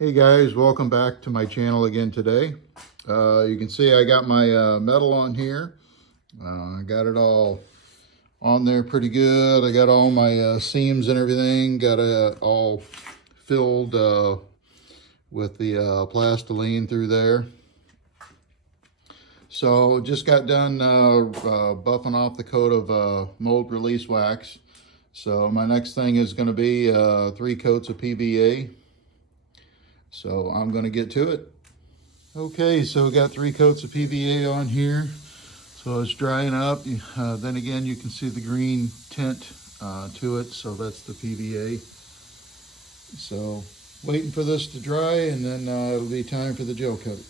Hey guys, welcome back to my channel again today. You can see I got my metal on here. I got it all on there pretty good. I got all my seams and everything. Got it all filled with the plastiline through there. So just got done buffing off the coat of mold release wax. So my next thing is going to be 3 coats of PVA. So I'm going to get to it. Okay, so got 3 coats of PVA on here. So it's drying up. Then again, you can see the green tint to it. So that's the PVA. So waiting for this to dry, and then it'll be time for the gel coat.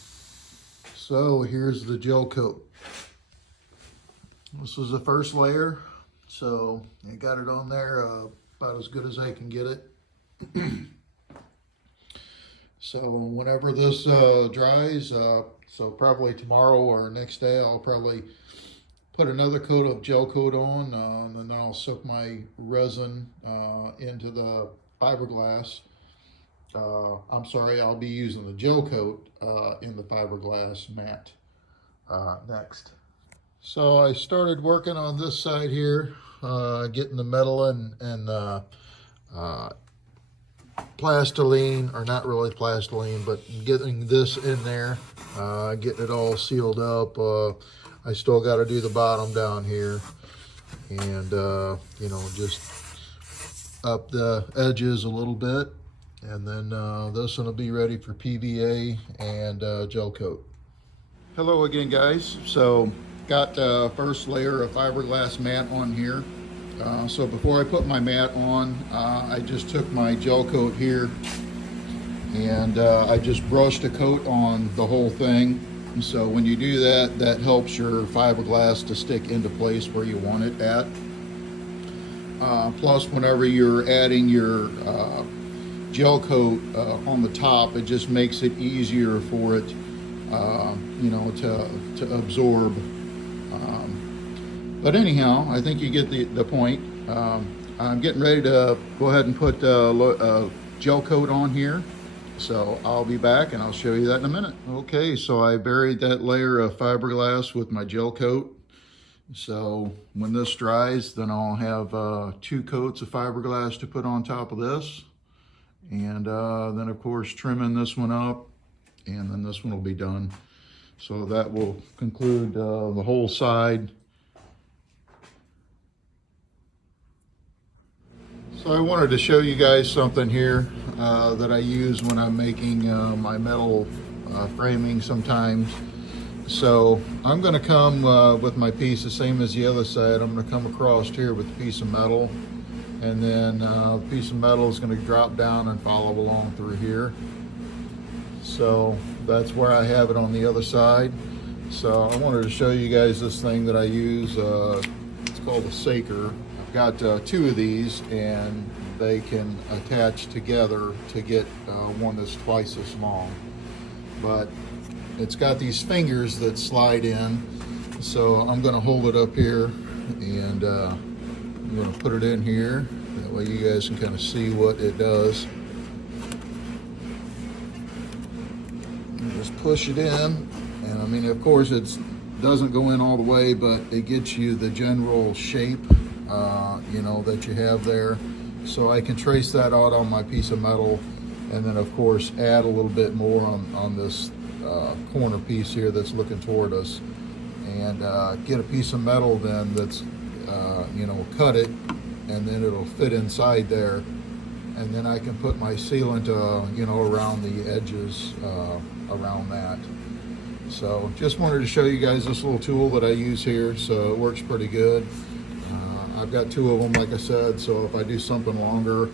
So here's the gel coat. This is the first layer. So I got it on there about as good as I can get it. So whenever this dries, so probably tomorrow or next day, I'll probably put another coat of gel coat on, and then I'll soak my resin into the fiberglass. I'm sorry, I'll be using the gel coat in the fiberglass mat next. So I started working on this side here, getting the metal and plastiline, or not really plastiline, but getting this in there, getting it all sealed up. I still got to do the bottom down here, and you know, just up the edges a little bit, and then this one will be ready for PVA and gel coat. Hello again, guys. So got the first layer of fiberglass mat on here. So before I put my mat on, I just took my gel coat here, and I just brushed a coat on the whole thing. And so when you do that, that helps your fiberglass to stick into place where you want it at. Plus, whenever you're adding your gel coat on the top, it just makes it easier for it, you know, to absorb. But anyhow, I think you get the point. I'm getting ready to go ahead and put gel coat on here. So I'll be back and I'll show you that in a minute. Okay, so I buried that layer of fiberglass with my gel coat. So when this dries, then I'll have 2 coats of fiberglass to put on top of this. And then of course trimming this one up, and then this one will be done. So that will conclude the whole side. So I wanted to show you guys something here that I use when I'm making my metal framing sometimes. So I'm going to come with my piece the same as the other side. I'm going to come across here with a piece of metal, and then the piece of metal is going to drop down and follow along through here. So that's where I have it on the other side. So I wanted to show you guys this thing that I use. It's called a saker. Got 2 of these, and they can attach together to get one that's twice as long. But it's got these fingers that slide in, so I'm going to hold it up here, and I'm going to put it in here. That way you guys can kind of see what it does. And just push it in, and I mean, of course, it doesn't go in all the way, but it gets you the general shape, you know, that you have there. So I can trace that out on my piece of metal, and then of course add a little bit more on this corner piece here that's looking toward us, and get a piece of metal then that's you know, cut it, and then it'll fit inside there, and then I can put my sealant you know, around the edges around that. So just wanted to show you guys this little tool that I use here. So it works pretty good. I've got 2 of them, like I said, so if I do something longer,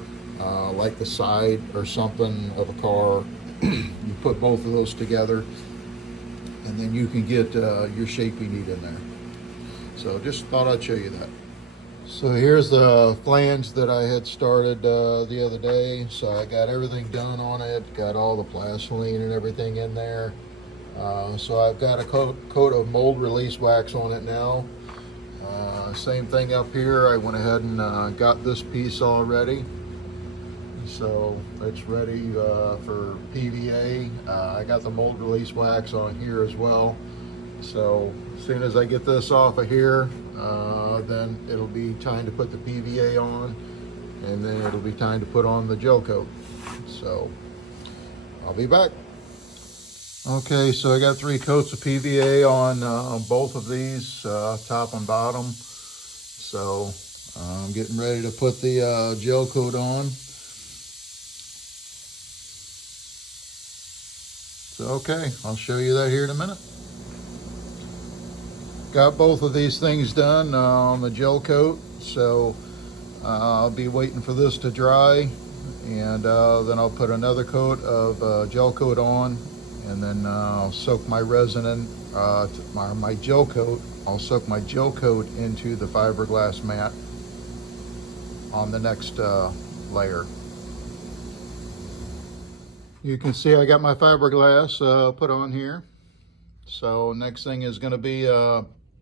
like the side or something of a car, you put both of those together, and then you can get your shape you need in there. So just thought I'd show you that. So here's the flange that I had started the other day. So I got everything done on it, got all the plastiline and everything in there. So I've got a coat of mold release wax on it now. Same thing up here. I went ahead and got this piece already. So it's ready for PVA. I got the mold release wax on here as well. So as soon as I get this off of here, then it'll be time to put the PVA on, and then it'll be time to put on the gel coat. So I'll be back. Okay, so I got 3 coats of PVA on both of these, top and bottom. So I'm getting ready to put the gel coat on. So okay, I'll show you that here in a minute. Got both of these things done on the gel coat, so I'll be waiting for this to dry, and then I'll put another coat of gel coat on, and then I'll soak my resin in, my gel coat. I'll soak my gel coat into the fiberglass mat on the next layer. You can see I got my fiberglass put on here. So next thing is going to be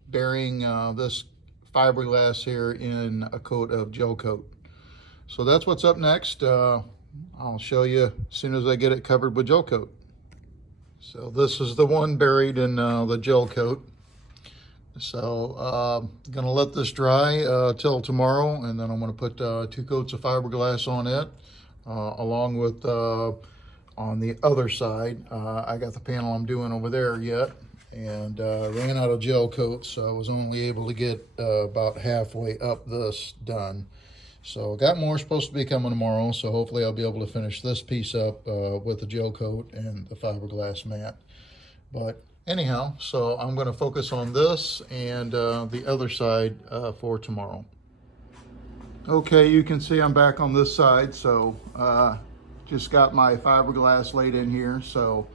burying this fiberglass here in a coat of gel coat. So that's what's up next. I'll show you as soon as I get it covered with gel coat. So this is the one buried in the gel coat. So gonna let this dry till tomorrow, and then I'm gonna put 2 coats of fiberglass on it, along with on the other side. I got the panel I'm doing over there yet, and ran out of gel coat, so I was only able to get about halfway up this done. So got more supposed to be coming tomorrow, so hopefully I'll be able to finish this piece up with the gel coat and the fiberglass mat. But anyhow, so I'm going to focus on this and the other side for tomorrow. Okay, you can see I'm back on this side, so just got my fiberglass laid in here, so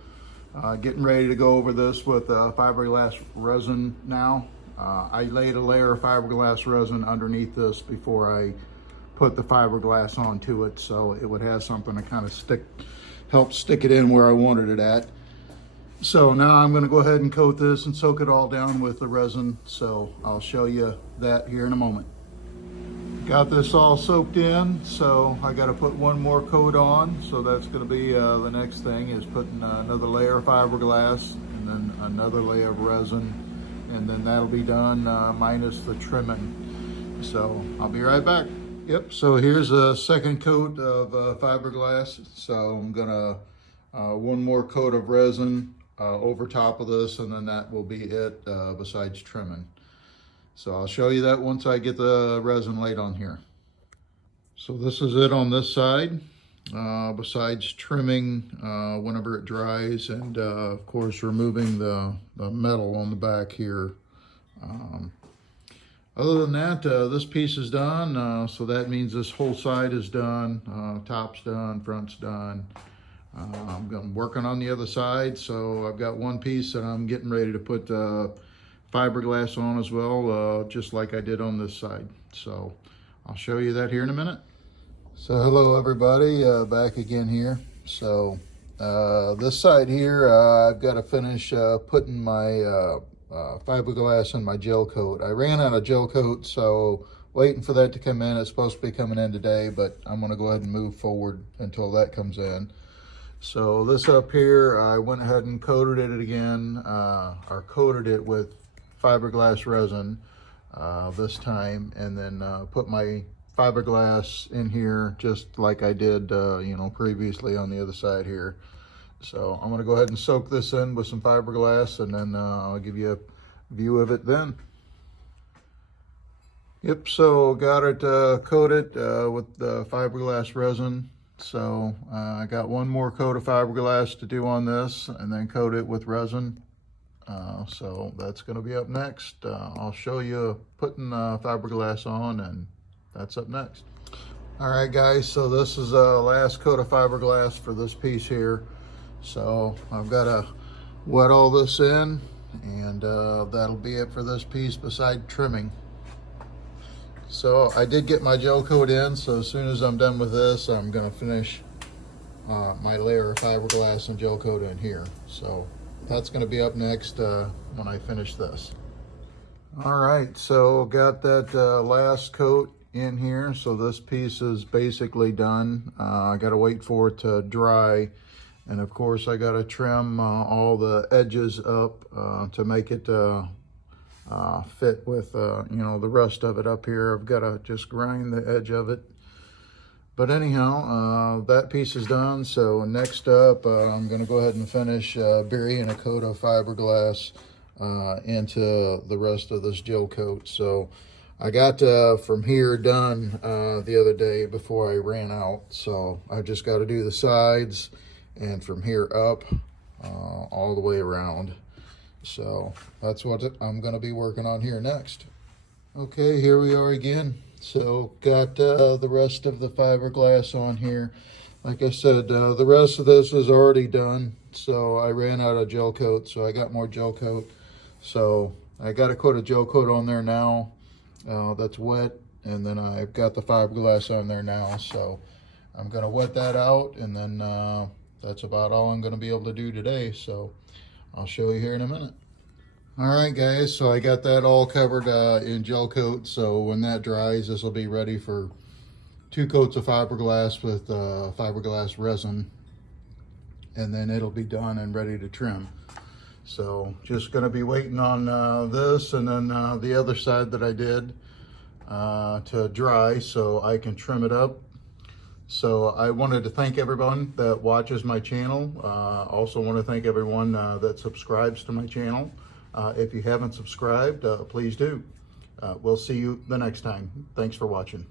getting ready to go over this with fiberglass resin now. I laid a layer of fiberglass resin underneath this before I put the fiberglass onto it, so it would have something to kind of help stick it in where I wanted it at. So now I'm going to go ahead and coat this and soak it all down with the resin, so I'll show you that here in a moment. Got this all soaked in, so I got to put one more coat on. So that's going to be the next thing, is putting another layer of fiberglass and then another layer of resin, and then that'll be done minus the trimming. So I'll be right back. Yep, so here's a second coat of fiberglass. So I'm gonna one more coat of resin over top of this, and then that will be it besides trimming. So I'll show you that once I get the resin laid on here. So this is it on this side, besides trimming whenever it dries, and of course removing the metal on the back here. Other than that, this piece is done, so that means this whole side is done, top's done, front's done. I'm working on the other side, so I've got one piece that I'm getting ready to put fiberglass on as well, just like I did on this side. So I'll show you that here in a minute. So hello everybody, back again here. So this side here, I've got to finish putting my fiberglass in my gel coat. I ran out of gel coat, so waiting for that to come in. It's supposed to be coming in today, but I'm going to go ahead and move forward until that comes in. So this up here, I went ahead and coated it again, or coated it with fiberglass resin this time, and then put my fiberglass in here just like I did previously on the other side here. So I'm going to go ahead and soak this in with some fiberglass, and then I'll give you a view of it then. Yep, so got it coated with the fiberglass resin. So I got one more coat of fiberglass to do on this, and then coat it with resin. So that's going to be up next. I'll show you putting fiberglass on, and that's up next. All right, guys, so this is the last coat of fiberglass for this piece here. So I've got to wet all this in, and that'll be it for this piece beside trimming. So I did get my gel coat in, so as soon as I'm done with this, I'm going to finish my layer of fiberglass and gel coat in here. So that's going to be up next when I finish this. All right, so got that last coat in here. So this piece is basically done. I gotta wait for it to dry. And of course I gotta trim all the edges up to make it fit with you know, the rest of it up here. I've gotta just grind the edge of it. But anyhow, that piece is done. So next up, I'm gonna go ahead and finish burying a coat of fiberglass into the rest of this gel coat. So I got from here done the other day before I ran out. So I just got to do the sides and from here up all the way around. So that's what I'm going to be working on here next. Okay, here we are again. So got the rest of the fiberglass on here. Like I said, the rest of this is already done. So I ran out of gel coat, so I got more gel coat. So I got a coat of gel coat on there now. That's wet, and then I've got the fiberglass on there now. So I'm gonna wet that out, and then that's about all I'm gonna be able to do today. So I'll show you here in a minute. All right, guys, so I got that all covered in gel coat. So when that dries, this will be ready for 2 coats of fiberglass with fiberglass resin, and then it'll be done and ready to trim. So just gonna be waiting on this, and then the other side that I did to dry so I can trim it up. So I wanted to thank everyone that watches my channel. Also want to thank everyone that subscribes to my channel. If you haven't subscribed, please do. We'll see you the next time. Thanks for watching.